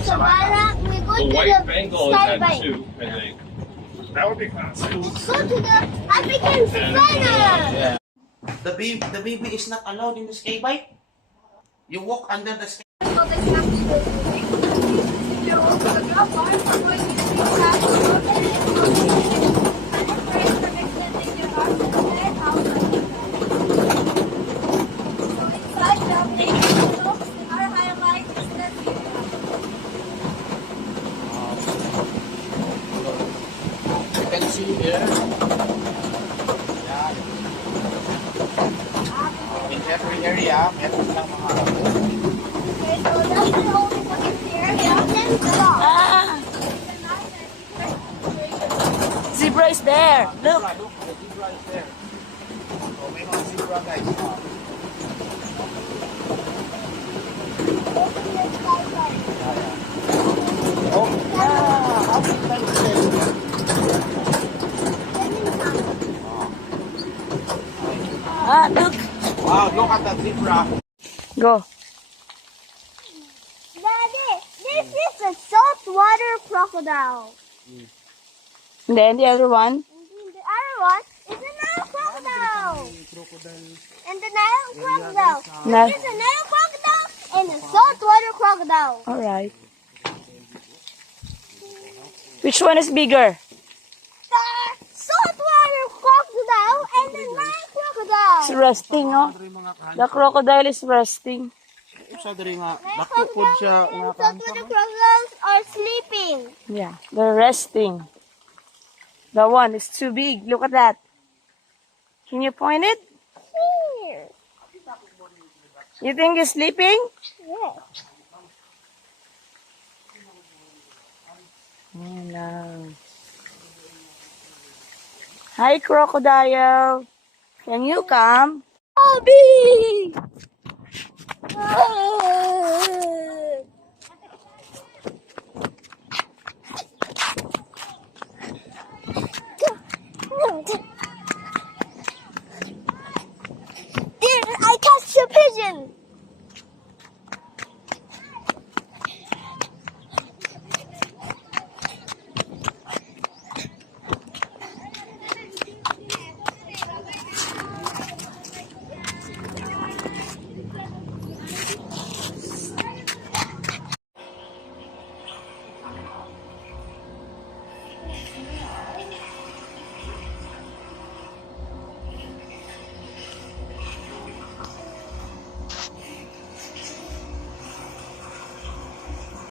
Savannah, we go The to white the Bengal is sky at bike. 2, I think. That would be fun. Let's go to the African Savannah. The baby is not allowed in the sky bike. You walk under the sky. You can see here. Yan. In every area, meron lang mga Zebra is there. Look. Look, the zebra is there. So may mga zebra guys. Oh, yeah. African zebra. Look. Wow, look at that zebra. Go. Daddy, this is a saltwater crocodile. And then the other one. And the other one is a Nile crocodile. And the Nile crocodile. Nile. There's a Nile crocodile and a saltwater crocodile. All right. Which one is bigger? The saltwater crocodile and the Nile crocodile. It's resting, no? The crocodile is resting. Sa diri nga, Nile dako po siya crocodile nga and saltwater crocodiles are sleeping. Yeah, they're resting. The one is too big. Look at that. Can you point it? Here. You think he's sleeping? Yes. Oh, no. Hi, crocodile. Can you come? Bobby!